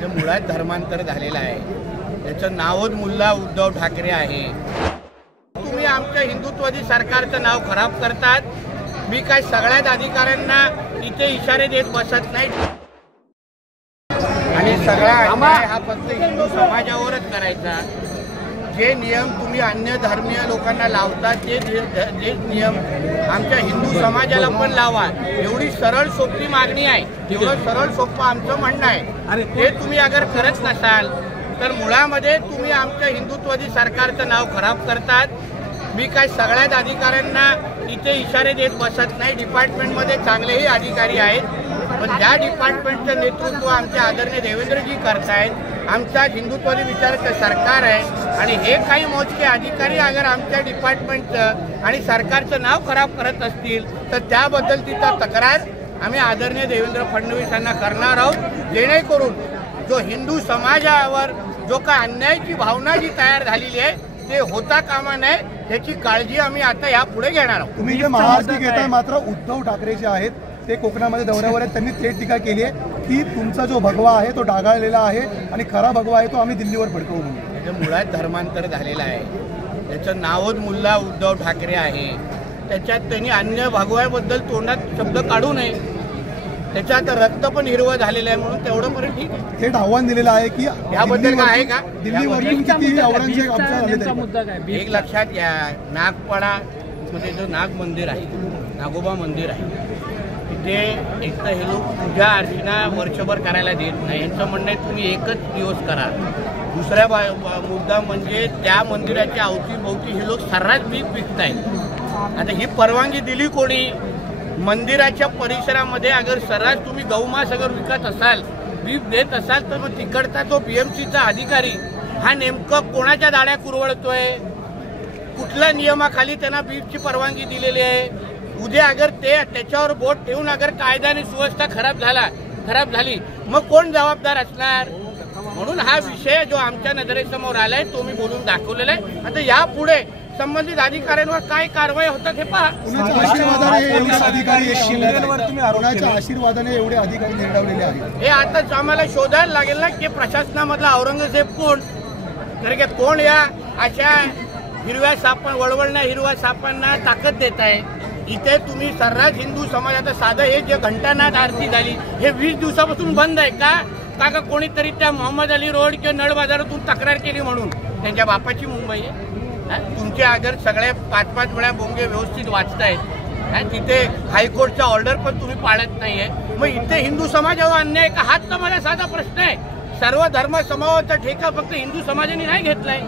म्हणजे मुळात धर्मांतर झालेलं आहे। त्याचं नावच मुल्ला उद्धव ठाकरे आहे। तुम्ही आमच्या हिंदुत्वादी सरकारचं नाव खराब करतात। मी काय सगळ्याच अधिकाऱ्यांना इथे इशारे देत बसत नाही आणि सगळा अन्याय हा फक्त हिंदू समाजावरच करायचा। जे नियम तुम्ही अन्य धर्मीय लोकांना लावतात ते नियम आमच्या हिंदू समाजाला पण लावा, एवढी सरळ सोपी मागणी आहे। एवढं सरळ सोपं आमचं म्हणणं आहे। ते तुम्ही अगर करत नसाल तर मुळामध्ये तुम्ही आमच्या हिंदुत्वादी सरकारचं नाव खराब करतात। मी काय सगळ्याच अधिकाऱ्यांना इथे इशारे देत बसत नाही। डिपार्टमेंटमध्ये चांगलेही अधिकारी आहेत, पण ज्या डिपार्टमेंटचं नेतृत्व आमचे आदरणीय देवेंद्रजी करतायत, आमचा हिंदुत्वादी विचाराचं सरकार आहे आणि हे काही मोजके अधिकारी अगर आमच्या डिपार्टमेंटचं आणि सरकारचं नाव खराब करत असतील तर त्याबद्दल तिचा तक्रार आम्ही आदरणीय देवेंद्र फडणवीस यांना करणार आहोत, जेणेकरून जो हिंदू समाजावर जो काय अन्यायाची भावना जी तयार झालेली आहे ते होता कामा नये, त्याची काळजी आम्ही आता यापुढे घेणार आहोत। तुम्ही जे महाआरती घेताय, मात्र उद्धव ठाकरे जे आहेत ते कोकणामध्ये दौऱ्यावर आहेत, त्यांनी थेट टीका केली आहे की तुमचा जो भगवा आहे तो डागाळलेला आहे आणि खरा भगवा आहे तो आम्ही दिल्लीवर फडकवू म्हणून। त्याचं मुळात धर्मांतर झालेलं आहे। त्याचं नावच मुल्ला उद्धव ठाकरे आहे। त्याच्यात त्यांनी अन्य भगव्याबद्दल तोंडात शब्द काढू नये। त्याच्यात रक्त पण हिरवं झालेलं आहे म्हणून तेवढं पर्यंत ठीक आहे। थेट आव्हान दिलेलं आहे की याबद्दल काय आहे का? दिल्लीवरून किती औरंगजेब आमचा झालेला मुद्दा काय? एक लक्षात घ्या, नागपाडा मध्ये जो नाग मंदिर आहे, नागोबा मंदिर आहे, तिथे एक तर हे लोक पूजा अर्चना वर्षभर करायला देत नाही। यांचं म्हणणं आहे तुम्ही एकच दिवस करा। दुसरा मुद्दा म्हणजे त्या मंदिराच्या अवतीभोवती हे लोक सर्रास बीज विकतायत। आता ही परवानगी दिली कोणी? मंदिराच्या परिसरामध्ये अगर सर्रास तुम्ही गौमास अगर विकत असाल, बीज देत असाल, तर मग तिकडचा तो बीएमसीचा अधिकारी हा नेमकं कोणाच्या दाड्या कुरवळतोय? कुठल्या नियमाखाली त्यांना बीजची परवानगी दिलेली आहे? उद्या अगर ते त्याच्यावर बोट ठेवून अगर कायदा आणि सुव्यवस्था खराब झाली मग कोण जबाबदार असणार? म्हणून हा विषय जो आमच्या नजरेसमोर आलाय तो मी बोलून दाखवलेला आहे। आता यापुढे संबंधित अधिकाऱ्यांवर काय कारवाई होतात हे पहा। आशीर्वादाने एवढे अधिकारी निवडलेले आहेत, हे आताच आम्हाला शोधायला लागेल ना की प्रशासनामधला औरंगजेब कोण? तर की कोण या अशा हिरव्या सापां वळवळण्या हिरव्या सापांना ताकद देत आहे? इथे तुम्ही सर्रास हिंदू समाजाचं साधं हे जे घंटानाद आरती झाली हे 20 दिवसापासून बंद आहे का कोणीतरी त्या मोहम्मद अली रोड किंवा नळ बाजारातून तक्रार केली म्हणून त्यांच्या बापाची मुंबई आहे? तुमचे अगर सगळे 5-5 वेळा बोंगे व्यवस्थित वाचतायत, तिथे हायकोर्टचा ऑर्डर पण तुम्ही पाळत नाहीये, मग इथे हिंदू समाजावर अन्याय का? हाच तर मला साधा प्रश्न आहे। सर्व धर्म समभावाचा ठेका फक्त हिंदू समाजाने नाही घेतलाय।